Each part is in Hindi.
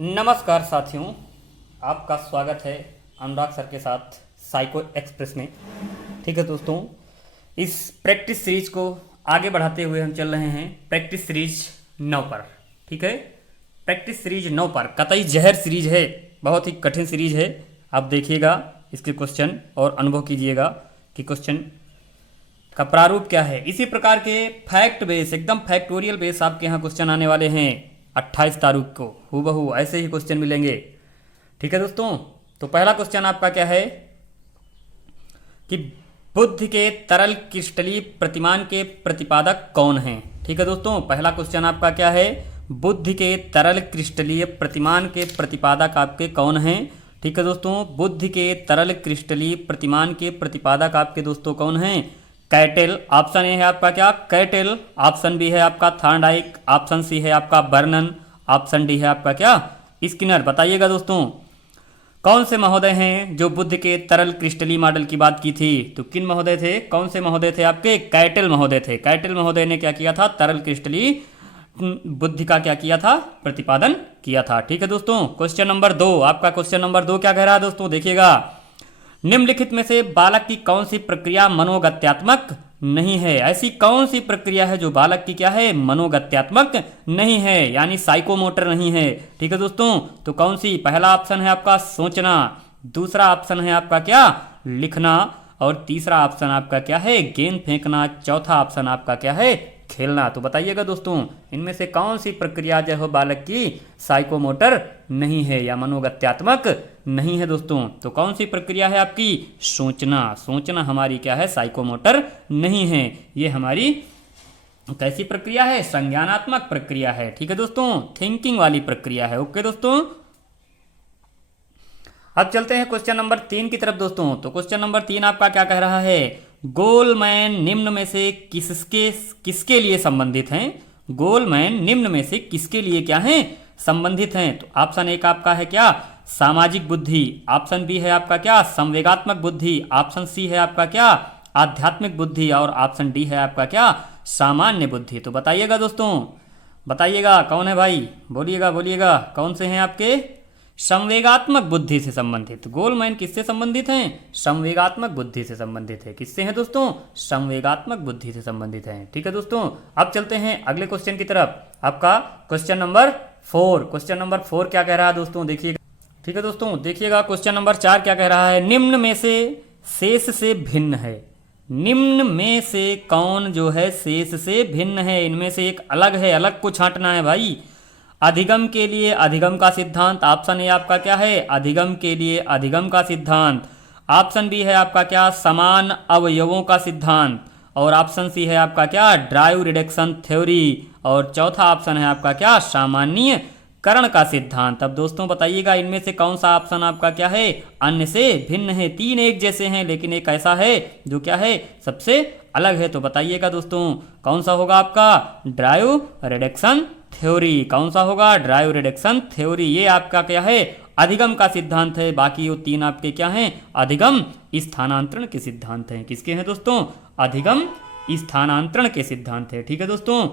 नमस्कार साथियों, आपका स्वागत है अनुराग सर के साथ साइको एक्सप्रेस में। ठीक है दोस्तों, इस प्रैक्टिस सीरीज को आगे बढ़ाते हुए हम चल रहे हैं प्रैक्टिस सीरीज 9 पर। ठीक है, प्रैक्टिस सीरीज 9 पर कतई जहर सीरीज है, बहुत ही कठिन सीरीज है। आप देखिएगा इसके क्वेश्चन और अनुभव कीजिएगा कि क्वेश्चन का प्रारूप क्या है। इसी प्रकार के फैक्ट बेस, एकदम फैक्टोरियल बेस आपके यहाँ क्वेश्चन आने वाले हैं 28 तारीख को, हूबहू ऐसे ही क्वेश्चन मिलेंगे। ठीक है दोस्तों, तो पहला क्वेश्चन आपका क्या है कि बुद्ध के तरल क्रिस्टलीय प्रतिमान के प्रतिपादक कौन हैं। ठीक है दोस्तों, पहला क्वेश्चन आपका क्या है, बुद्ध के तरल क्रिस्टलीय प्रतिमान के प्रतिपादक आपके कौन हैं। ठीक है दोस्तों, बुद्ध के तरल क्रिस्टलीय प्रतिमान के प्रतिपादक आपके दोस्तों कौन हैं। कैटेल, ऑप्शन ए है आपका क्या, कैटेल। ऑप्शन बी है आपका थॉर्नडाइक। ऑप्शन सी है आपका बर्नन। ऑप्शन डी है आपका क्या, स्किनर। बताइएगा दोस्तों कौन से महोदय हैं जो बुद्ध के तरल क्रिस्टलीय मॉडल की बात की थी। तो किन महोदय थे, कौन से महोदय थे आपके, कैटेल महोदय थे। कैटेल महोदय ने क्या किया था, तरल क्रिस्टलीय बुद्धि का क्या किया था, प्रतिपादन किया था। ठीक है दोस्तों, क्वेश्चन नंबर 2 आपका, क्वेश्चन नंबर 2 क्या कह रहा है दोस्तों, देखिएगा। निम्नलिखित में से बालक की कौन सी प्रक्रिया मनोगत्यात्मक नहीं है। ऐसी कौन सी प्रक्रिया है जो बालक की क्या है, मनोगत्यात्मक नहीं है, यानी साइकोमोटर नहीं है। ठीक है दोस्तों, तो कौन सी, पहला ऑप्शन है आपका सोचना, दूसरा ऑप्शन है आपका क्या, लिखना, और तीसरा ऑप्शन आपका क्या है, गेंद फेंकना, चौथा ऑप्शन आपका क्या है, खेलना। तो बताइएगा दोस्तों इनमें से कौन सी प्रक्रिया जो है बालक की साइकोमोटर नहीं है या मनोगत्यात्मक नहीं है दोस्तों। तो कौन सी प्रक्रिया है आपकी, सोचना। सोचना हमारी क्या है, साइकोमोटर नहीं है, ये हमारी कैसी प्रक्रिया है, संज्ञानात्मक प्रक्रिया है। ठीक है दोस्तों, थिंकिंग वाली प्रक्रिया है। ओके दोस्तों, अब चलते हैं क्वेश्चन नंबर 3 की तरफ दोस्तों। तो क्वेश्चन नंबर 3 आपका क्या कह रहा है, गोलमैन निम्न में से किसके लिए संबंधित हैं। गोलमैन निम्न में से किसके लिए क्या हैं, संबंधित हैं। तो ऑप्शन एक आपका है क्या, सामाजिक बुद्धि। ऑप्शन बी है आपका क्या, संवेगात्मक बुद्धि। ऑप्शन सी है आपका क्या, आध्यात्मिक बुद्धि, और ऑप्शन डी है आपका क्या, सामान्य बुद्धि। तो बताइएगा दोस्तों, बताइएगा कौन है भाई, बोलिएगा बोलिएगा कौन से हैं आपके, संवेगात्मक बुद्धि से संबंधित। गोलमैन किससे संबंधित हैं, संवेगात्मक बुद्धि से संबंधित है। किससे हैं दोस्तों, संवेगात्मक बुद्धि से संबंधित हैं। ठीक है दोस्तों, अब चलते हैं अगले क्वेश्चन की तरफ, आपका क्वेश्चन नंबर 4। क्वेश्चन नंबर 4 क्या कह रहा है दोस्तों, देखिएगा। ठीक है दोस्तों, देखिएगा क्वेश्चन नंबर 4 क्या कह रहा है, निम्न में से शेष से भिन्न है। निम्न में से कौन जो है शेष से भिन्न है, इनमें से एक अलग है, अलग को छांटना है भाई। अधिगम के लिए अधिगम का सिद्धांत, ऑप्शन ए आपका क्या है, अधिगम के लिए अधिगम का सिद्धांत। ऑप्शन बी है आपका क्या, समान अवयवों का सिद्धांत, और ऑप्शन सी है आपका क्या, ड्राइव रिडक्शन थ्योरी, और चौथा ऑप्शन है आपका क्या, सामान्यकरण का सिद्धांत। अब दोस्तों बताइएगा इनमें से कौन सा ऑप्शन आपका क्या है, अन्य से भिन्न है। तीन एक जैसे हैं लेकिन एक ऐसा है जो क्या है, सबसे अलग है। तो बताइएगा दोस्तों कौन सा होगा आपका, ड्राइव रिडक्शन थ्योरी। कौन सा होगा, ड्राइव रिडक्शन थ्योरी। ये आपका क्या है, अधिगम का सिद्धांत है। बाकी वो तीन आपके क्या हैं, अधिगम स्थानांतरण के सिद्धांत हैं। किसके हैं दोस्तों, अधिगम स्थानांतरण के सिद्धांत है। ठीक है दोस्तों,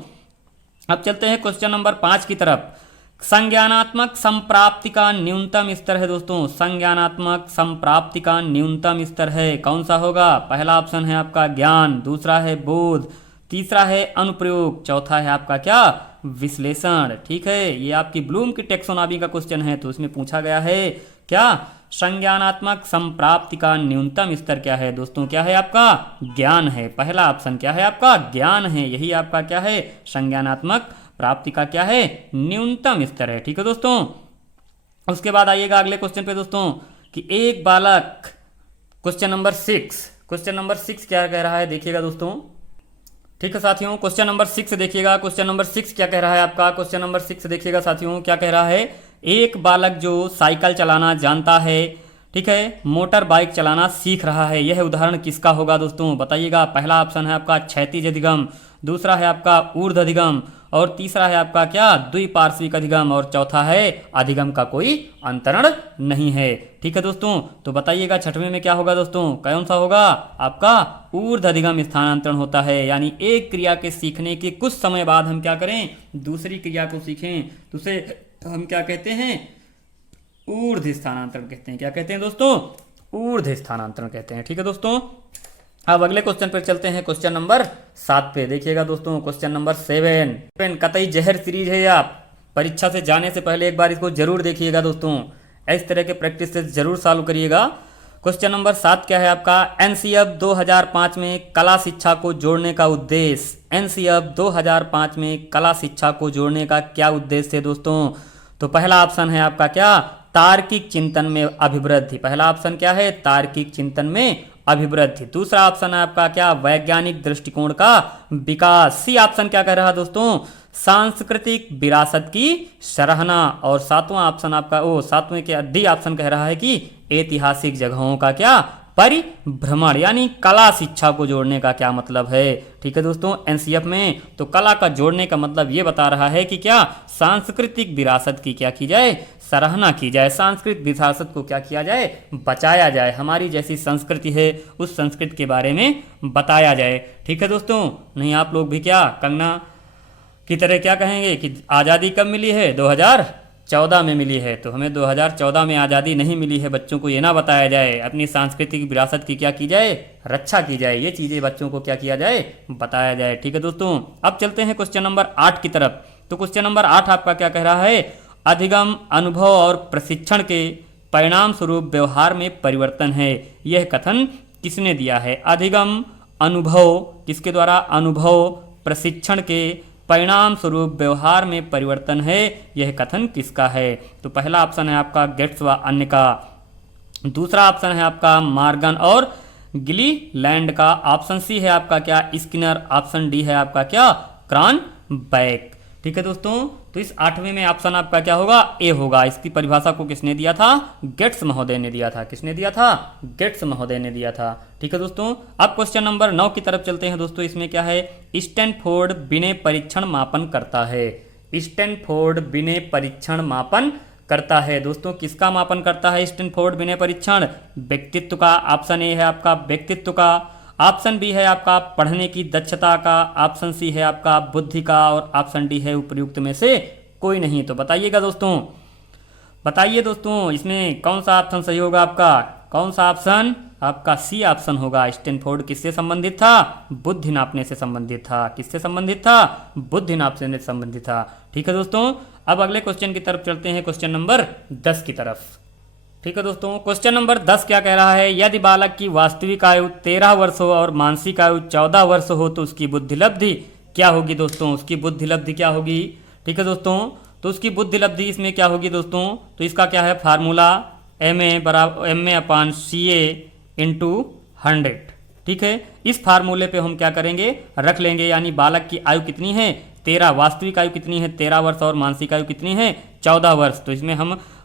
अब चलते हैं क्वेश्चन नंबर 5 की तरफ। संज्ञानात्मक संप्राप्ति का न्यूनतम स्तर है दोस्तों, संज्ञानात्मक संप्राप्ति का न्यूनतम स्तर है। कौन सा होगा, पहला ऑप्शन है आपका ज्ञान, दूसरा है बोध, तीसरा है अनुप्रयोग, चौथा है आपका क्या, विश्लेषण। ठीक है, ये आपकी ब्लूम की टेक्सोनॉमी का क्वेश्चन है, तो इसमें पूछा गया है क्या, संज्ञानात्मक संप्राप्ति का न्यूनतम स्तर क्या है दोस्तों, क्या है आपका, ज्ञान है। पहला ऑप्शन क्या है आपका, ज्ञान है, यही आपका क्या है, संज्ञानात्मक प्राप्ति का क्या है, न्यूनतम स्तर है। ठीक है दोस्तों, उसके बाद आइएगा अगले क्वेश्चन पे दोस्तों कि एक बालक, क्वेश्चन नंबर 6, क्वेश्चन नंबर 6 क्या कह रहा है, देखिएगा दोस्तों। ठीक है साथियों, क्वेश्चन नंबर 6 देखिएगा, क्वेश्चन नंबर 6 क्या कह रहा है आपका, क्वेश्चन नंबर 6 देखिएगा साथियों क्या कह रहा है, एक बालक जो साइकिल चलाना जानता है, ठीक है, मोटर बाइक चलाना सीख रहा है, यह उदाहरण किसका होगा दोस्तों, बताइएगा। पहला ऑप्शन है आपका क्षैतिज अधिगम, दूसरा है आपका ऊर्ध्व अधिगम, और तीसरा है आपका क्या, द्विपार्श्विक अधिगम, और चौथा है अधिगम का कोई अंतरण नहीं है। ठीक है दोस्तों, तो बताइएगा छठवें में क्या होगा दोस्तों, कौन सा होगा आपका, ऊर्ध्व अधिगम स्थानांतरण होता है। यानी एक क्रिया के सीखने के कुछ समय बाद हम क्या करें, दूसरी क्रिया को सीखें, तो उसे हम क्या कहते हैं, ऊर्ध्व स्थानांतरण कहते हैं। क्या कहते हैं दोस्तों, ऊर्ध्व स्थानांतरण कहते हैं। ठीक है दोस्तों, अब अगले क्वेश्चन पर चलते हैं, क्वेश्चन नंबर 7 पे। देखिएगा दोस्तों, क्वेश्चन नंबर 7 कतई जहर सीरीज है। आप परीक्षा से जाने से पहले एक बार इसको जरूर देखिएगा दोस्तों, इस तरह के प्रैक्टिस से जरूर सॉल्व करिएगा। क्वेश्चन नंबर 7 क्या है आपका, एनसीईआरटी 2005 में कला शिक्षा को जोड़ने का उद्देश्य। एनसीईआरटी 2005 में कला शिक्षा को जोड़ने का क्या उद्देश्य है दोस्तों। तो पहला ऑप्शन है आपका क्या, तार्किक चिंतन में अभिवृद्धि। पहला ऑप्शन क्या है, तार्किक चिंतन में अभिवृद्धि। दूसरा ऑप्शन है आपका क्या, वैज्ञानिक दृष्टिकोण का विकास। सी ऑप्शन क्या कह रहा है दोस्तों, सांस्कृतिक विरासत की सराहना। और सातवां ऑप्शन आपका, सातवें के डी ऑप्शन कह रहा है कि ऐतिहासिक जगहों का क्या, परिभ्रमण। यानी कला शिक्षा को जोड़ने का क्या मतलब है। ठीक है दोस्तों, एनसीईआरटी में तो कला का जोड़ने का मतलब ये बता रहा है कि क्या, सांस्कृतिक विरासत की क्या की जाए, सराहना की जाए। सांस्कृतिक विरासत को क्या किया जाए, बचाया जाए। हमारी जैसी संस्कृति है उस संस्कृति के बारे में बताया जाए। ठीक है दोस्तों, नहीं आप लोग भी क्या कंगना की तरह क्या कहेंगे कि आज़ादी कब मिली है, 2014 में मिली है। तो हमें 2014 में आज़ादी नहीं मिली है, बच्चों को ये ना बताया जाए। अपनी सांस्कृतिक विरासत की क्या की जाए, रक्षा की जाए। ये चीज़ें बच्चों को क्या किया जाए, बताया जाए। ठीक है दोस्तों, अब चलते हैं क्वेश्चन नंबर 8 की तरफ। तो क्वेश्चन नंबर 8 आपका क्या कह रहा है, अधिगम अनुभव और प्रशिक्षण के परिणाम स्वरूप व्यवहार में परिवर्तन है। यह कथन किसने दिया है। अधिगम अनुभव किसके द्वारा, अनुभव प्रशिक्षण के परिणाम स्वरूप व्यवहार में परिवर्तन है, यह कथन किसका है। तो पहला ऑप्शन है आपका गेट्स व अन्य का। दूसरा ऑप्शन है आपका मार्गन और गिलीलैंड का। ऑप्शन सी है आपका क्या, स्किनर। ऑप्शन डी है आपका क्या, क्रॉनबेक। ठीक है दोस्तों, तो इस 8वें में ऑप्शन आपका क्या होगा, ए होगा। इसकी परिभाषा को किसने दिया था, गेट्स महोदय ने दिया था। किसने दिया था, गेट्स महोदय ने दिया था। ठीक है दोस्तों, अब क्वेश्चन नंबर 9 की तरफ चलते हैं दोस्तों। इसमें क्या है, स्टैनफोर्ड विनय परीक्षण मापन करता है। स्टैनफोर्ड विनय परीक्षण मापन करता है। दोस्तों किसका मापन करता है स्टैनफोर्ड विनय परीक्षण, व्यक्तित्व का। ऑप्शन ए है आपका व्यक्तित्व का। ऑप्शन बी है आपका पढ़ने की दक्षता का। ऑप्शन सी है आपका बुद्धि का। और ऑप्शन डी है उपयुक्त में से कोई नहीं। तो बताइएगा दोस्तों, बताइए दोस्तों, इसमें कौन सा ऑप्शन सही होगा आपका। कौन सा ऑप्शन आपका, सी ऑप्शन होगा। स्टैनफोर्ड किससे संबंधित था, बुद्धि नापने से संबंधित था। किससे संबंधित था, बुद्धि नापने से संबंधित था। ठीक है दोस्तों, अब अगले क्वेश्चन की तरफ चलते हैं, क्वेश्चन नंबर 10 की तरफ। ठीक है दोस्तों, क्वेश्चन नंबर 10 क्या कह रहा है, यदि बालक की वास्तविक आयु 13 वर्ष हो और मानसिक आयु 14 वर्ष हो तो उसकी बुद्धिलब्धि क्या होगी दोस्तों। उसकी बुद्धिलब्धि क्या होगी। ठीक है दोस्तों, तो उसकी बुद्धिलब्धि इसमें क्या होगी दोस्तों। तो इसका क्या है फार्मूला, MA/CA × 100। ठीक है, इस फार्मूले पे हम क्या करेंगे, रख लेंगे। यानी बालक की आयु कितनी है 13, वास्तविक आयु कितनी है 13 वर्ष और मानसिक आयु कितनी है 14 वर्ष। तो इसमें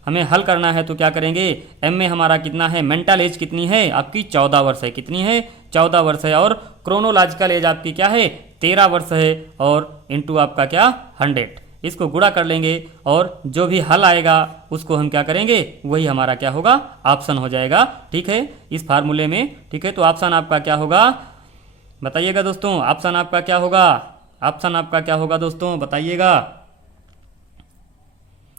हमें हल करना है। तो क्या करेंगे, एम में हमारा कितना है, मेंटल एज कितनी है आपकी 14 वर्ष है। कितनी है 14 वर्ष है। और क्रोनोलॉजिकल एज आपकी क्या है 13 वर्ष है। और इंटू आपका क्या 100, इसको गुणा कर लेंगे और जो भी हल आएगा उसको हम क्या करेंगे, वही हमारा क्या होगा, ऑप्शन हो जाएगा। ठीक है, इस फार्मूले में। ठीक है, तो ऑप्शन आपका क्या होगा, बताइएगा दोस्तों। ऑप्शन आपका क्या होगा, ऑप्शन आपका क्या होगा दोस्तों, बताइएगा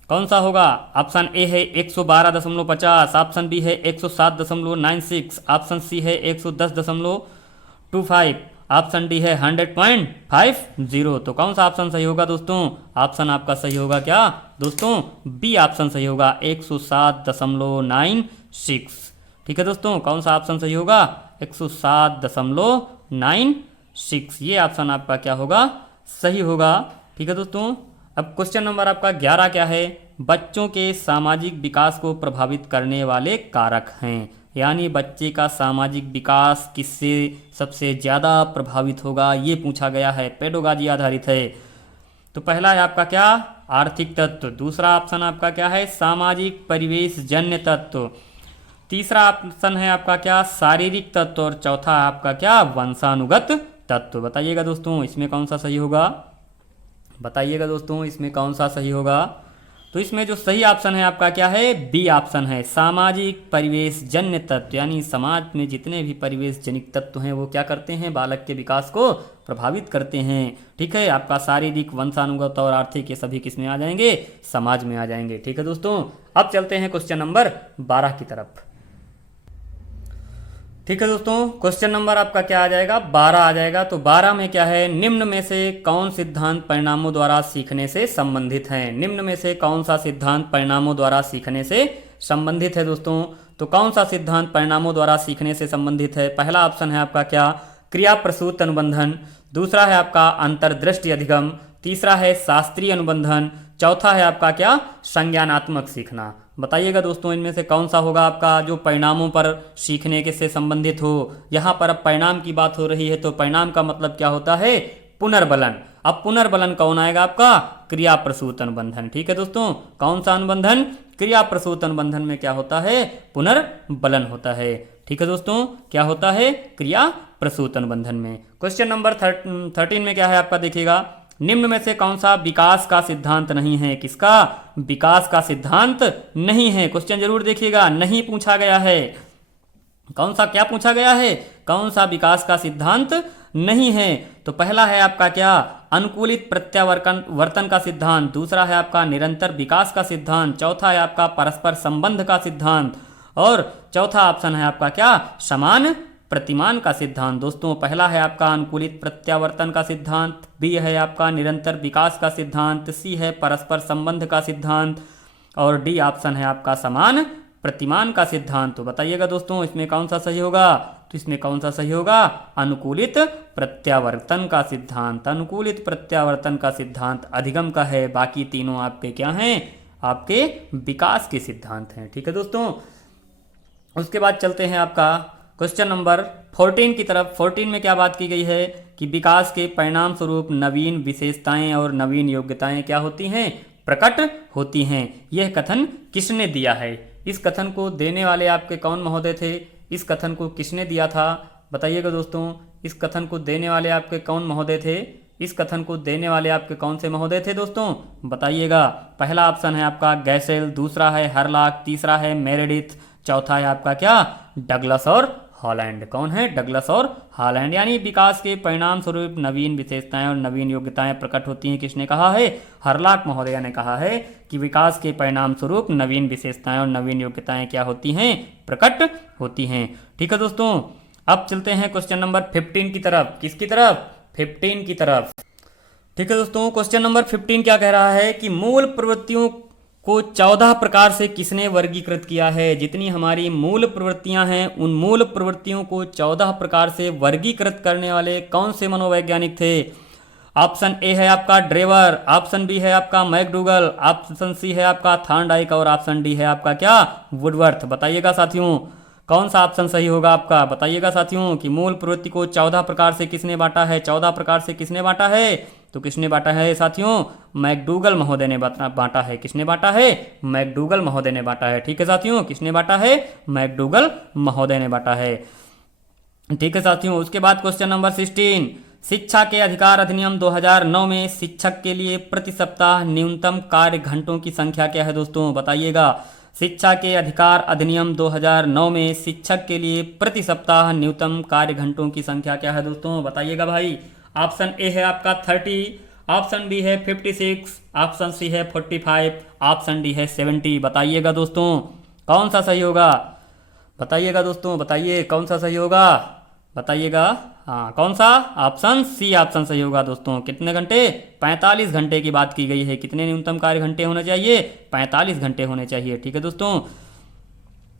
कौन सा होगा। ऑप्शन ए है 112.50, ऑप्शन बी है 107.96, ऑप्शन सी है 110.25, ऑप्शन डी है 100.50। तो कौन सा ऑप्शन सही होगा दोस्तों। ऑप्शन आपका सही होगा क्या दोस्तों, बी ऑप्शन सही होगा 107.96। ठीक है दोस्तों, कौन सा ऑप्शन सही होगा 107.96, ये ऑप्शन आपका क्या होगा, सही होगा। ठीक है दोस्तों, अब क्वेश्चन नंबर आपका 11 क्या है, बच्चों के सामाजिक विकास को प्रभावित करने वाले कारक हैं। यानी बच्चे का सामाजिक विकास किससे सबसे ज़्यादा प्रभावित होगा, ये पूछा गया है, पेडोगाजी आधारित है। तो पहला है आपका क्या, आर्थिक तत्व। दूसरा ऑप्शन आपका क्या है, सामाजिक परिवेश जन्य तत्व। तीसरा ऑप्शन है आपका क्या, शारीरिक तत्व। और चौथा आपका क्या, वंशानुगत तत्व। बताइएगा दोस्तों इसमें कौन सा सही होगा, बताइएगा दोस्तों इसमें कौन सा सही होगा। तो इसमें जो सही ऑप्शन है आपका क्या है, बी ऑप्शन है, सामाजिक परिवेश जन्य तत्व, यानी समाज में जितने भी परिवेश जनित तत्व हैं वो क्या करते हैं, बालक के विकास को प्रभावित करते हैं। ठीक है, आपका शारीरिक, वंशानुगत और आर्थिक ये सभी किस में आ जाएंगे, समाज में आ जाएंगे। ठीक है दोस्तों, अब चलते हैं क्वेश्चन नंबर 12 की तरफ। ठीक है दोस्तों, क्वेश्चन नंबर आपका क्या आ जाएगा, 12 आ जाएगा। तो 12 में क्या है, निम्न में से कौन सिद्धांत परिणामों द्वारा सीखने से संबंधित है। निम्न में से कौन सा सिद्धांत परिणामों द्वारा सीखने से संबंधित है दोस्तों। तो कौन सा सिद्धांत परिणामों द्वारा सीखने से संबंधित है। पहला ऑप्शन है आपका क्या, क्रिया प्रसूत अनुबंधन। दूसरा है आपका अंतर्दृष्टि अधिगम। तीसरा है शास्त्रीय अनुबंधन। चौथा है आपका क्या, संज्ञानात्मक सीखना। बताइएगा दोस्तों इनमें से कौन सा होगा आपका जो परिणामों पर सीखने के से संबंधित हो। यहाँ पर अब परिणाम की बात हो रही है, तो परिणाम का मतलब क्या होता है, पुनर्बलन। अब पुनर्बलन कौन आएगा आपका, क्रिया प्रसूत अनुबंधन। ठीक है दोस्तों, कौन सा अनुबंधन, क्रिया प्रसूत अनुबंधन में क्या होता है, पुनर्बलन होता है। ठीक है दोस्तों, क्या होता है, क्रिया प्रसूत अनुबंधन में। क्वेश्चन नंबर 13 में क्या है आपका, देखिएगा, निम्न में से कौन सा विकास का सिद्धांत नहीं है। किसका, विकास का सिद्धांत नहीं है। क्वेश्चन जरूर देखिएगा, नहीं पूछा गया है, कौन सा क्या पूछा गया है, कौन सा विकास का सिद्धांत नहीं है। तो पहला है आपका क्या, अनुकूलित प्रत्यावर्तन का सिद्धांत। दूसरा है आपका निरंतर विकास का सिद्धांत। चौथा है आपका परस्पर संबंध का सिद्धांत। और चौथा ऑप्शन है आपका क्या, समान प्रतिमान का सिद्धांत। दोस्तों पहला है आपका अनुकूलित प्रत्यावर्तन का सिद्धांत, बी है आपका निरंतर विकास का सिद्धांत, सी है परस्पर संबंध का सिद्धांत, और डी ऑप्शन है आपका समान प्रतिमान का सिद्धांत। तो बताइएगा दोस्तों इसमें कौन सा सही होगा। तो इसमें कौन सा सही होगा, अनुकूलित प्रत्यावर्तन का सिद्धांत। अनुकूलित प्रत्यावर्तन का सिद्धांत अधिगम का है, बाकी तीनों आपके क्या हैं, आपके विकास के सिद्धांत हैं। ठीक है दोस्तों, उसके बाद चलते हैं आपका क्वेश्चन नंबर 14 की तरफ। 14 में क्या बात की गई है कि विकास के परिणाम स्वरूप नवीन विशेषताएं और नवीन योग्यताएं क्या होती हैं, प्रकट होती हैं। यह कथन किसने दिया है। इस कथन को देने वाले आपके कौन महोदय थे, इस कथन को किसने दिया था, बताइएगा दोस्तों। इस कथन को देने वाले आपके कौन महोदय थे, इस कथन को देने वाले आपके कौन से महोदय थे दोस्तों, बताइएगा। पहला ऑप्शन है आपका गैसेल, दूसरा है हरलाक, तीसरा है मेरेडिथ, चौथा है आपका क्या, डगलस और हॉलैंड। कौन है, डगलस और हॉलैंड। यानी विकास के परिणाम स्वरूप नवीन विशेषताएं और नवीन योग्यताएं प्रकट होती हैं, किसने कहा है, हरलाक महोदय ने कहा है कि विकास के परिणाम स्वरूप नवीन विशेषताएं और नवीन योग्यताएं क्या होती हैं, प्रकट होती हैं। ठीक है दोस्तों, अब चलते हैं क्वेश्चन नंबर 15 की तरफ। किसकी तरफ, 15 की तरफ। ठीक है दोस्तों, क्वेश्चन नंबर 15 क्या कह रहा है कि मूल प्रवृत्तियों को 14 प्रकार से किसने वर्गीकृत किया है। जितनी हमारी मूल प्रवृत्तियां हैं उन मूल प्रवृत्तियों को 14 प्रकार से वर्गीकृत करने वाले कौन से मनोवैज्ञानिक थे। ऑप्शन ए है आपका ड्रेवर, ऑप्शन बी है आपका मैकडूगल, ऑप्शन सी है आपका थॉर्नडाइक और ऑप्शन डी है आपका क्या, वुडवर्थ। बताइएगा साथियों कौन सा ऑप्शन सही होगा आपका, बताइएगा साथियों कि मूल प्रवृत्ति को 14 प्रकार से किसने बांटा है। 14 प्रकार से किसने बांटा है, तो किसने बांटा है साथियों, मैकडूगल महोदय ने बांटा है। किसने बांटा है, मैकडूगल महोदय ने बांटा है। ठीक है साथियों, किसने बांटा है, मैकडूगल महोदय ने बांटा है। ठीक है साथियों, उसके बाद क्वेश्चन नंबर 16, शिक्षा के अधिकार अधिनियम 2009 में शिक्षक के लिए प्रति सप्ताह न्यूनतम कार्य घंटों की संख्या क्या है दोस्तों, बताइएगा। शिक्षा के अधिकार अधिनियम 2009 में शिक्षक के लिए प्रति सप्ताह न्यूनतम कार्य घंटों की संख्या क्या है दोस्तों, बताइएगा भाई। ऑप्शन ए है आपका 30, ऑप्शन बी है 56, ऑप्शन सी है 45, ऑप्शन डी है 70। बताइएगा दोस्तों कौन सा सही होगा, बताइएगा दोस्तों, बताइए कौन सा सही होगा, बताइएगा। हाँ कौन सा, ऑप्शन सी ऑप्शन सही होगा दोस्तों। कितने घंटे, 45 घंटे की बात की गई है। कितने न्यूनतम कार्य घंटे होने चाहिए, 45 घंटे होने चाहिए। ठीक है दोस्तों,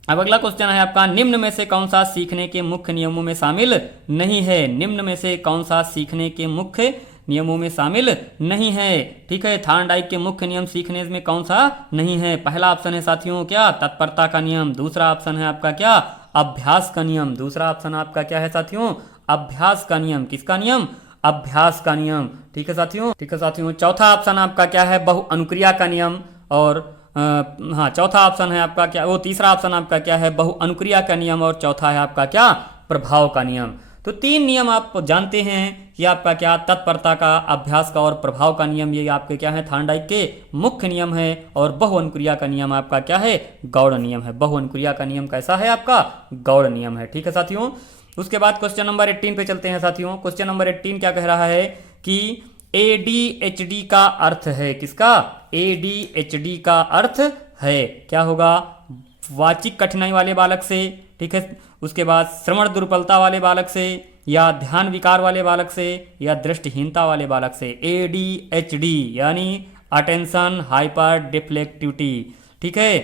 अब अगला क्वेश्चन है आपका, निम्न में से कौन सा सीखने के मुख्य नियमों में शामिल नहीं है। निम्न में से कौन सा सीखने के मुख्य नियमों में शामिल नहीं है। ठीक है, थॉर्नडाइक के मुख्य नियम सीखने में कौन सा नहीं है। पहला ऑप्शन है साथियों क्या, तत्परता का नियम। दूसरा ऑप्शन है आपका क्या, अभ्यास का नियम। दूसरा ऑप्शन आपका क्या है साथियों, अभ्यास का नियम। किसका नियम, अभ्यास का नियम। ठीक है साथियों, ठीक है साथियों। चौथा ऑप्शन आपका क्या है, बहु अनुक्रिया का नियम। और हाँ चौथा ऑप्शन है आपका क्या, वो तीसरा ऑप्शन आपका क्या है, बहु अनुक्रिया का नियम। और चौथा है आपका क्या, प्रभाव का नियम। तो 3 नियम आप जानते हैं ये आपका क्या तत्परता का, अभ्यास का और प्रभाव का नियम, ये आपके क्या है थॉर्नडाइक के मुख्य नियम है। और बहुअनुक्रिया का नियम आपका क्या है, गौड़ नियम है। बहुअनुक्रिया का नियम कैसा है आपका, गौड़ नियम है। ठीक है साथियों। उसके बाद क्वेश्चन नंबर 18 पे चलते हैं साथियों। क्वेश्चन नंबर 18 क्या कह रहा है कि ADHD का अर्थ है, किसका, ADHD का अर्थ है क्या होगा, वाचिक कठिनाई वाले बालक से, ठीक है, उसके बाद श्रवण दुर्बलता वाले बालक से, या ध्यान विकार वाले बालक से, या दृष्टिहीनता वाले बालक से। ADHD यानी अटेंशन हाइपर डिफ्लेक्टिविटी। ठीक है,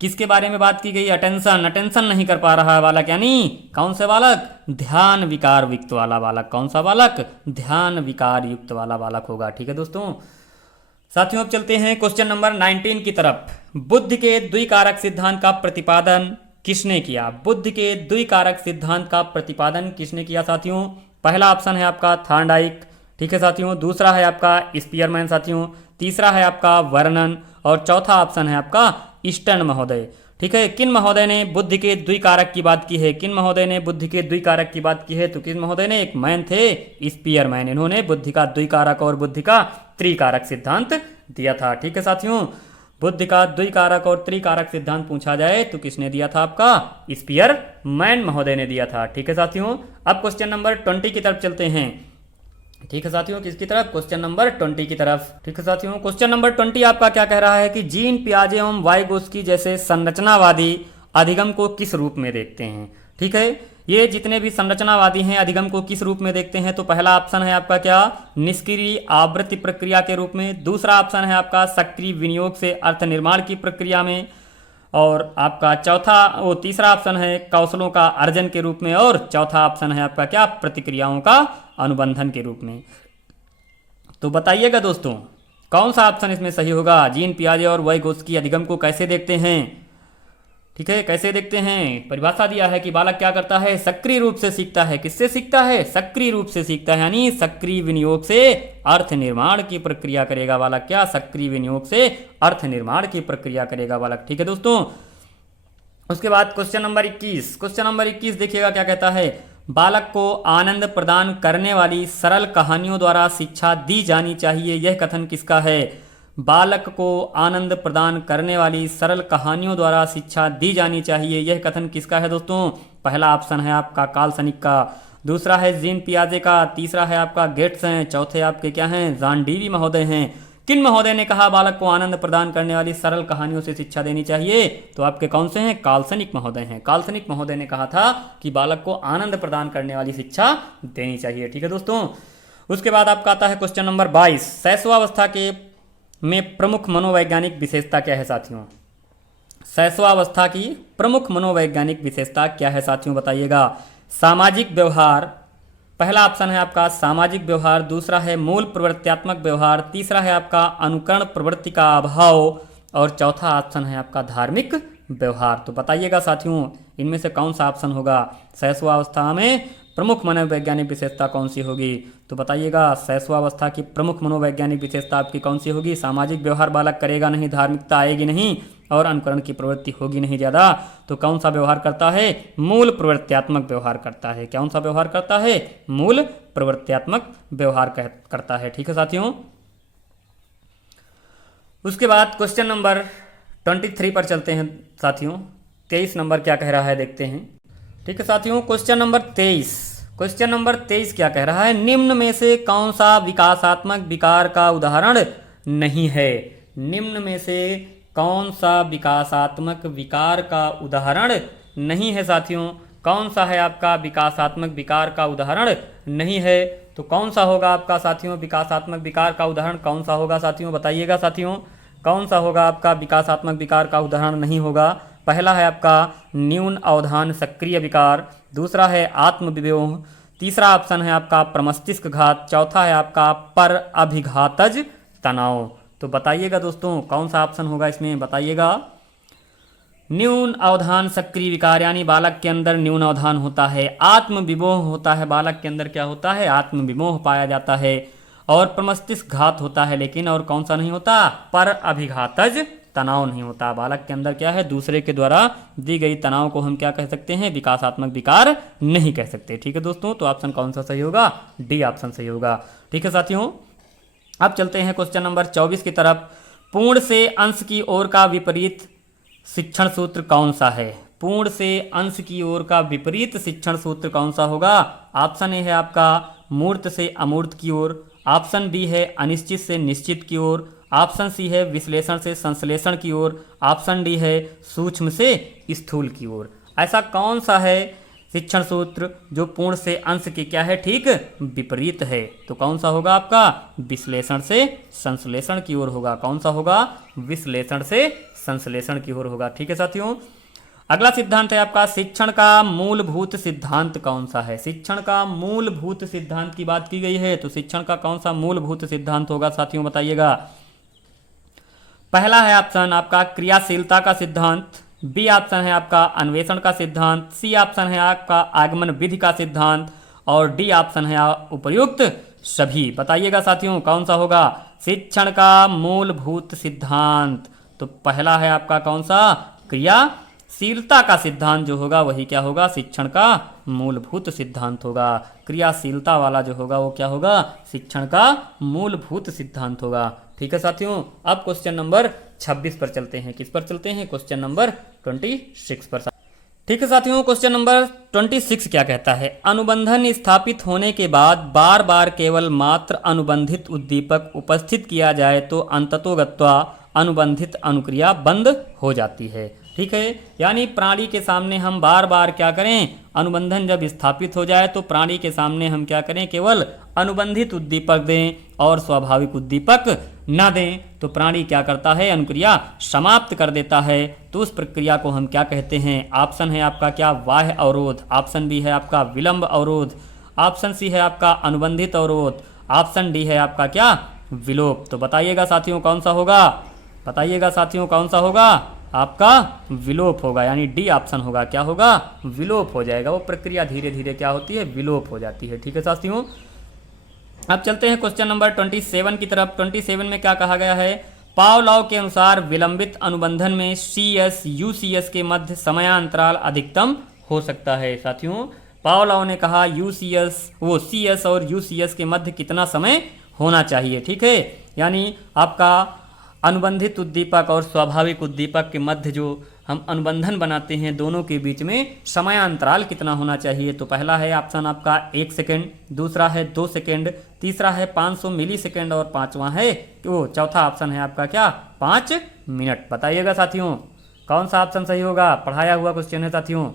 किसके बारे में बात की गई, अटेंशन नहीं कर पा रहा है बालक, यानी कौन से बालक, ध्यान विकार युक्त वाला बालक। कौन सा बालक, ध्यान विकार युक्त वाला बालक होगा। ठीक है दोस्तों। साथियों अब चलते हैं क्वेश्चन नंबर 19 की तरफ। बुद्धि के द्विकारक सिद्धांत का प्रतिपादन किसने किया, बुद्धि के द्विकारक सिद्धांत का प्रतिपादन किसने किया साथियों। पहला ऑप्शन है आपका थॉर्नडाइक, ठीक है साथियों। दूसरा है आपका स्पीयरमैन साथियों। तीसरा है आपका वर्नन। और चौथा ऑप्शन है आपका ईस्टर्न महोदय। ठीक है, किन महोदय ने बुद्धि के द्विकारक की बात की है, किन महोदय ने बुद्धि के द्विकारक की बात की है, तो किन महोदय ने, एक मैन थे स्पीयरमैन, इन्होंने बुद्धि का द्विकारक और बुद्धि का त्रिकारक सिद्धांत दिया था। ठीक है साथियों, बुद्धि का द्विकारक और त्रिकारक सिद्धांत पूछा जाए तो किसने दिया था, आपका स्पीयरमैन महोदय ने दिया था। ठीक है साथियों, अब क्वेश्चन नंबर 20 की तरफ चलते हैं। ठीक है साथियों, किसकी तरफ, क्वेश्चन नंबर 20 की तरफ। ठीक है साथियों, क्वेश्चन नंबर 20 आपका क्या कह रहा है कि जीन पियाजे एवं वाइगोत्स्की जैसे संरचनावादी अधिगम को किस रूप में देखते हैं। ठीक है, ये जितने भी संरचनावादी हैं अधिगम को किस रूप में देखते हैं, तो पहला ऑप्शन है आपका क्या, निष्क्रिय आवृत्ति प्रक्रिया के रूप में। दूसरा ऑप्शन है आपका सक्रिय विनियोग से अर्थ निर्माण की प्रक्रिया में। और आपका तीसरा ऑप्शन है कौशलों का अर्जन के रूप में। और चौथा ऑप्शन है आपका क्या, प्रतिक्रियाओं का अनुबंधन के रूप में। तो बताइएगा दोस्तों कौन सा ऑप्शन इसमें सही होगा। जीन पियाजे और वाइगोत्स्की अधिगम को कैसे देखते हैं। ठीक है, कैसे देखते हैं, परिभाषा दिया है कि बालक क्या करता है, सक्रिय रूप से सीखता है। किससे सीखता है, सक्रिय रूप से सीखता है, यानी सक्रिय विनियोग से अर्थ निर्माण की प्रक्रिया करेगा बालक, क्या, सक्रिय विनियोग से अर्थ निर्माण की प्रक्रिया करेगा बालक। ठीक है दोस्तों। उसके बाद क्वेश्चन नंबर 21, क्वेश्चन नंबर 21 देखिएगा क्या कहता है, बालक को आनंद प्रदान करने वाली सरल कहानियों द्वारा शिक्षा दी जानी चाहिए, यह कथन किसका है। बालक को आनंद प्रदान करने वाली सरल कहानियों द्वारा शिक्षा दी जानी चाहिए, यह कथन किसका है दोस्तों। पहला ऑप्शन है आपका कार्ल सनिक का। दूसरा है जीन पियाजे का। तीसरा है आपका गेट्स हैं। चौथे आपके क्या हैं, जॉन डीवी महोदय हैं। किन महोदय ने कहा बालक को आनंद प्रदान करने वाली सरल कहानियों से शिक्षा देनी चाहिए, तो आपके कौन से हैं, कार्ल सनिक महोदय हैं। कार्ल सनिक महोदय ने कहा था कि बालक को आनंद प्रदान करने वाली शिक्षा देनी चाहिए। ठीक है दोस्तों। उसके बाद आपका आता है क्वेश्चन नंबर 22, शैशवावस्था के में प्रमुख मनोवैज्ञानिक विशेषता क्या है साथियों। शैशवावस्था की प्रमुख मनोवैज्ञानिक विशेषता क्या है साथियों, बताइएगा। सामाजिक व्यवहार, पहला ऑप्शन है आपका सामाजिक व्यवहार। दूसरा है मूल प्रवृत्त्यात्मक व्यवहार। तीसरा है आपका अनुकरण प्रवृत्ति का अभाव। और चौथा ऑप्शन है आपका धार्मिक व्यवहार। तो बताइएगा साथियों इनमें से कौन सा ऑप्शन होगा, शैशवावस्था में प्रमुख मनोवैज्ञानिक विशेषता कौन सी होगी। तो बताइएगा शैशवावस्था की प्रमुख मनोवैज्ञानिक विशेषता आपकी कौन सी होगी। सामाजिक व्यवहार बालक करेगा नहीं, धार्मिकता आएगी नहीं, और अनुकरण की प्रवृत्ति होगी नहीं ज़्यादा। तो कौन सा व्यवहार करता है, मूल प्रवृत्त्यात्मक व्यवहार करता है। कौन सा व्यवहार करता है, मूल प्रवृत्त्यात्मक व्यवहार करता है। ठीक है साथियों। उसके बाद क्वेश्चन नंबर 23 पर चलते हैं साथियों। 23 नंबर क्या कह रहा है देखते हैं। ठीक है साथियों, क्वेश्चन नंबर 23, क्वेश्चन नंबर 23 क्या कह रहा है, निम्न में से कौन सा विकासात्मक विकार का उदाहरण नहीं है। निम्न में से कौन सा विकासात्मक विकार का उदाहरण नहीं है साथियों। कौन सा है आपका विकासात्मक विकार का उदाहरण नहीं है, तो कौन सा होगा आपका साथियों विकासात्मक विकार का उदाहरण कौन सा होगा साथियों, बताइएगा साथियों कौन सा होगा आपका विकासात्मक विकार का उदाहरण नहीं होगा। पहला है आपका न्यून अवधान सक्रिय विकार। दूसरा है आत्मविव्योह। तीसरा ऑप्शन है आपका प्रमस्तिष्क घात। चौथा है आपका पर अभिघातज तनाव। तो बताइएगा दोस्तों कौन सा ऑप्शन होगा इसमें, बताइएगा। न्यून अवधान सक्रिय विकार यानी बालक के अंदर न्यून अवधान होता है, आत्मविमोह होता है, बालक के अंदर क्या होता है, आत्मविमोह पाया जाता है, और प्रमस्तिष्क घात होता है, लेकिन और कौन सा नहीं होता, पर अभिघातज तनाव नहीं होता। बालक के अंदर क्या है, दूसरे के द्वारा दी गई तनाव को हम क्या कह सकते हैं, विकासात्मक विकार नहीं कह सकते। ठीक है दोस्तों, तो ऑप्शन कौन सा सही होगा, डी ऑप्शन सही होगा। ठीक है साथियों, अब चलते हैं क्वेश्चन नंबर 24 की तरफ। पूर्ण से अंश की ओर का विपरीत शिक्षण सूत्र कौन सा है। पूर्ण से अंश की ओर का विपरीत शिक्षण सूत्र कौन सा होगा। ऑप्शन ए है आपका मूर्त से अमूर्त की ओर, ऑप्शन बी है अनिश्चित से निश्चित की ओर, ऑप्शन सी है विश्लेषण से संश्लेषण की ओर, ऑप्शन डी है सूक्ष्म से स्थूल की ओर। ऐसा कौन सा है शिक्षण सूत्र जो पूर्ण से अंश के क्या है, ठीक विपरीत है। तो कौन सा होगा आपका, विश्लेषण से संश्लेषण की ओर होगा। कौन सा होगा, विश्लेषण से संश्लेषण की ओर होगा। ठीक है साथियों, अगला सिद्धांत है आपका शिक्षण का मूलभूत सिद्धांत कौन सा है। शिक्षण का मूलभूत सिद्धांत की बात की गई है, तो शिक्षण का कौन सा मूलभूत सिद्धांत होगा साथियों, बताइएगा। पहला है ऑप्शन आपका क्रियाशीलता का सिद्धांत, बी ऑप्शन है आपका अन्वेषण का सिद्धांत, सी ऑप्शन है आपका आगमन विधि का सिद्धांत और डी ऑप्शन है उपर्युक्त सभी। बताइएगा साथियों कौन सा होगा शिक्षण का मूलभूत सिद्धांत। तो पहला है आपका कौन सा, क्रियाशीलता का सिद्धांत जो होगा वही क्या होगा, शिक्षण का मूलभूत सिद्धांत होगा। क्रियाशीलता वाला जो होगा वो क्या होगा, शिक्षण का मूलभूत सिद्धांत होगा। ठीक है साथियों, अब क्वेश्चन नंबर 26 पर चलते हैं। किस पर चलते हैं, क्वेश्चन नंबर 26 पर। ठीक है साथियों, क्वेश्चन नंबर 26 क्या कहता है, अनुबंधन स्थापित होने के बाद बार बार केवल मात्र अनुबंधित उद्दीपक उपस्थित किया जाए तो अंततोगत्वा अनुबंधित अनुक्रिया बंद हो जाती है। ठीक है, यानी प्राणी के सामने हम बार बार क्या करें, अनुबंधन जब स्थापित हो जाए तो प्राणी के सामने हम क्या करें, केवल अनुबंधित उद्दीपक दें और स्वाभाविक उद्दीपक न दें तो प्राणी क्या करता है, अनुक्रिया समाप्त कर देता है। तो उस प्रक्रिया को हम क्या कहते हैं। ऑप्शन है आपका क्या, बाह्य अवरोध, ऑप्शन बी है आपका विलंब अवरोध, ऑप्शन सी है आपका अनुबंधित अवरोध, ऑप्शन डी है आपका क्या, विलोप। तो बताइएगा साथियों कौन सा होगा, बताइएगा साथियों कौन सा होगा, आपका विलोप होगा, यानी डी ऑप्शन होगा। क्या होगा, विलोप हो जाएगा। वो प्रक्रिया धीरे धीरे क्या होती है, विलोप हो जाती है। ठीक है साथियों, अब चलते हैं क्वेश्चन नंबर 27 की तरफ। 27 में क्या कहा गया है, पावलोव के अनुसार विलंबित अनुबंधन में CS UCS के मध्य समयांतराल अधिकतम हो सकता है। साथियों पावलोव ने कहा UCS वो CS और UCS के मध्य कितना समय होना चाहिए। ठीक है, यानी आपका अनुबंधित उद्दीपक और स्वाभाविक उद्दीपक के मध्य जो हम अनुबंधन बनाते हैं दोनों के बीच में समयांतराल कितना होना चाहिए। तो पहला है ऑप्शन आपका 1 सेकेंड, दूसरा है 2 सेकेंड, तीसरा है 500 मिली सेकेंड और पांचवा है वो चौथा ऑप्शन है आपका क्या, 5 मिनट। बताइएगा साथियों कौन सा ऑप्शन सही होगा, पढ़ाया हुआ क्वेश्चन है साथियों,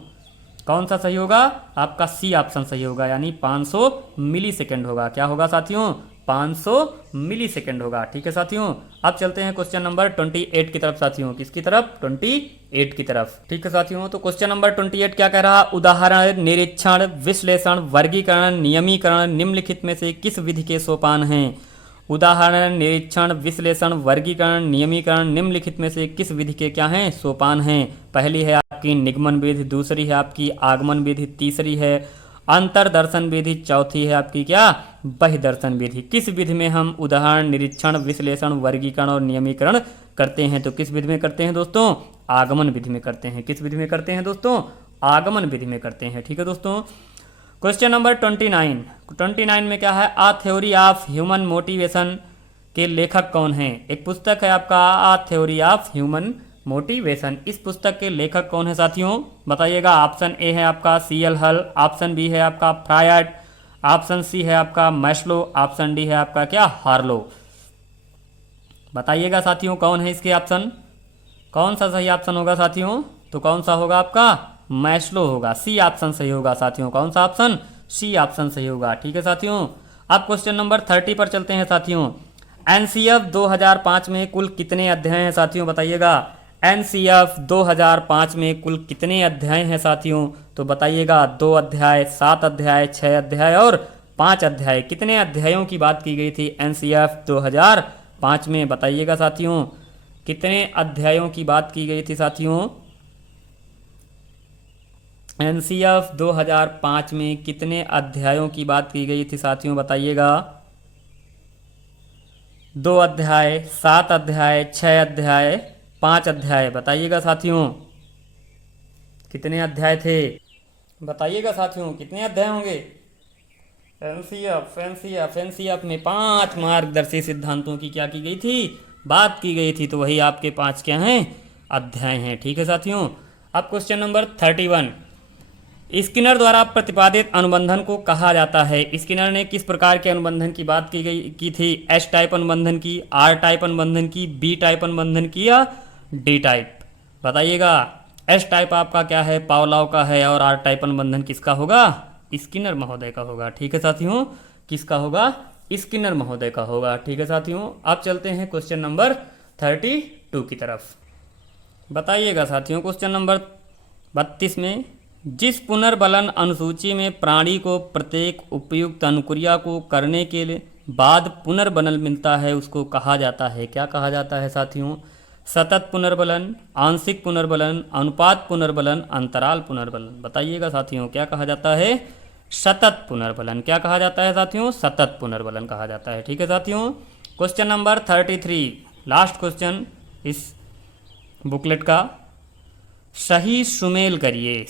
कौन सा सही होगा, आपका सी ऑप्शन सही होगा, यानी 500 मिली सेकेंड होगा। क्या होगा साथियों, 500 मिली सेकेंड होगा। ठीक है साथियों, अब चलते हैं क्वेश्चन नंबर 28 की तरफ साथियों। किसकी तरफ, 28 की तरफ। ठीक है साथियों, तो क्वेश्चन नंबर 28 क्या कह रहा, उदाहरण, निरीक्षण, विश्लेषण, वर्गीकरण, नियमीकरण निम्नलिखित में से किस विधि के सोपान हैं। उदाहरण, निरीक्षण, विश्लेषण, वर्गीकरण, नियमीकरण निम्नलिखित में से किस विधि के क्या हैं, सोपान हैं। पहली है आपकी निगमन विधि, दूसरी है आपकी आगमन विधि, तीसरी है अंतरदर्शन विधि, चौथी है आपकी क्या, बहिर्दर्शन विधि। किस विधि में हम उदाहरण, निरीक्षण, विश्लेषण, वर्गीकरण और नियमीकरण करते हैं। तो किस विधि में करते हैं दोस्तों, आगमन विधि में करते हैं। किस विधि में करते हैं दोस्तों, आगमन विधि में करते हैं। ठीक है दोस्तों, क्वेश्चन नंबर 29 में क्या है, आ थ्योरी ऑफ ह्यूमन मोटिवेशन के लेखक कौन हैं। एक पुस्तक है आपका आ थ्योरी ऑफ ह्यूमन मोटिवेशन। इस पुस्तक के लेखक कौन है साथियों, बताइएगा। ऑप्शन ए है आपका CL हल, ऑप्शन बी है आपका फ्रायड, ऑप्शन सी है आपका मैस्लो, ऑप्शन डी है आपका क्या, हार्लो। बताइएगा साथियों कौन है इसके ऑप्शन, कौन सा सही ऑप्शन होगा साथियों। तो कौन सा होगा आपका, मैस्लो होगा, सी ऑप्शन सही होगा साथियों। कौन सा ऑप्शन, सी ऑप्शन सही होगा। ठीक है साथियों, अब क्वेश्चन नंबर 30 पर चलते हैं साथियों। NCF 2005 में कुल कितने अध्याय हैं साथियों, बताइएगा। NCF 2005 में कुल कितने अध्याय हैं साथियों, तो बताइएगा। 2 अध्याय, 7 अध्याय, 6 अध्याय और 5 अध्याय। कितने अध्यायों की बात की गई थी NCF 2005 में, बताइएगा साथियों। कितने अध्यायों की बात की गई थी साथियों, NCF 2005 में कितने अध्यायों की बात की गई थी साथियों, बताइएगा। 2 अध्याय, 7 अध्याय, 6 अध्याय 5 अध्याय। बताइएगा साथियों कितने अध्याय थे? बताइएगा साथियों कितने अध्याय होंगे? एनसीएफ में 5 मार्गदर्शी सिद्धांतों की क्या की गई थी? बात की गई थी। तो वही आपके 5 क्या हैं? अध्याय हैं। ठीक है साथियों। अब क्वेश्चन नंबर 31, स्किनर द्वारा प्रतिपादित अनुबंधन को कहा जाता है। स्किनर ने किस प्रकार के अनुबंधन की बात की थी? एस टाइप अनुबंधन की, आर टाइप अनुबंधन की, बी टाइप अनुबंधन की या डी टाइप? बताइएगा। एस टाइप आपका क्या है? पावलोव का है। और आर टाइप अनुबंधन किसका होगा? स्किनर महोदय का होगा। ठीक है साथियों। किसका होगा? स्किनर महोदय का होगा। ठीक है साथियों। अब चलते हैं क्वेश्चन नंबर 32 की तरफ। बताइएगा साथियों क्वेश्चन नंबर 32 में, जिस पुनर्बलन अनुसूची में प्राणी को प्रत्येक उपयुक्त अनुक्रिया को करने के लिए बाद पुनर्बलन मिलता है उसको कहा जाता है? क्या कहा जाता है साथियों? सतत पुनर्बलन, आंशिक पुनर्बलन, अनुपात पुनर्बलन, अंतराल पुनर्बलन। बताइएगा साथियों क्या कहा जाता है? सतत पुनर्बलन। क्या कहा जाता है साथियों? सतत पुनर्बलन कहा जाता है। ठीक है साथियों। क्वेश्चन नंबर 33, लास्ट क्वेश्चन इस बुकलेट का। सही सुमेल करिए।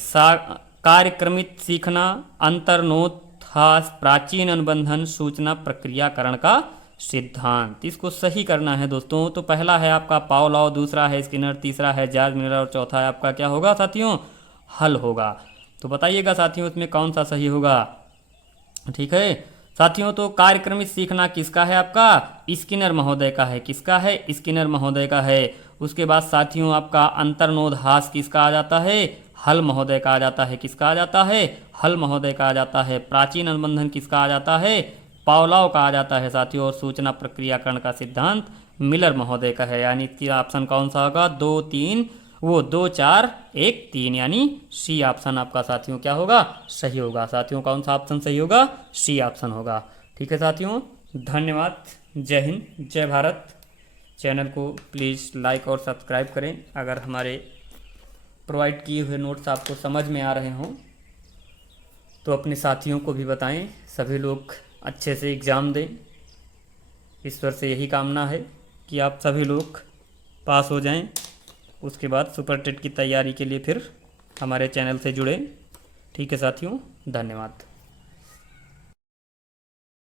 कार्यक्रमित सीखना, अंतर्नोत्थास, प्राचीन अनुबंधन, सूचना प्रक्रियाकरण का सिद्धांत। इसको सही करना है दोस्तों। तो पहला है आपका पावलोव, दूसरा है स्किनर, तीसरा है जॉर्ज मिलर और चौथा है आपका क्या होगा साथियों? हल होगा। तो बताइएगा साथियों इसमें कौन सा सही होगा? ठीक है साथियों। तो कार्यक्रमित सीखना किसका है? आपका स्किनर महोदय का है। किसका है? स्किनर महोदय का है। उसके बाद साथियों आपका अंतर्नोदहास किसका आ जाता है? हल महोदय का आ जाता है। किसका आ जाता है? हल महोदय का आ जाता है। प्राचीन अनुबंधन किसका आ जाता है? पावलोव का आ जाता है साथियों। और सूचना प्रक्रियाकरण का सिद्धांत मिलर महोदय का है। यानी इसकी ऑप्शन कौन सा होगा? 2, 3, 2, 4, 1, 3 यानी सी ऑप्शन आपका साथियों क्या होगा? सही होगा। साथियों कौन सा ऑप्शन सही होगा? सी ऑप्शन होगा। ठीक है साथियों। धन्यवाद। जय हिंद, जय भारत। चैनल को प्लीज़ लाइक और सब्सक्राइब करें। अगर हमारे प्रोवाइड किए हुए नोट्स आपको समझ में आ रहे हों तो अपने साथियों को भी बताएं। सभी लोग अच्छे से एग्ज़ाम दें। ईश्वर से यही कामना है कि आप सभी लोग पास हो जाएं। उसके बाद सुपर टेट की तैयारी के लिए फिर हमारे चैनल से जुड़ें। ठीक है साथियों। धन्यवाद।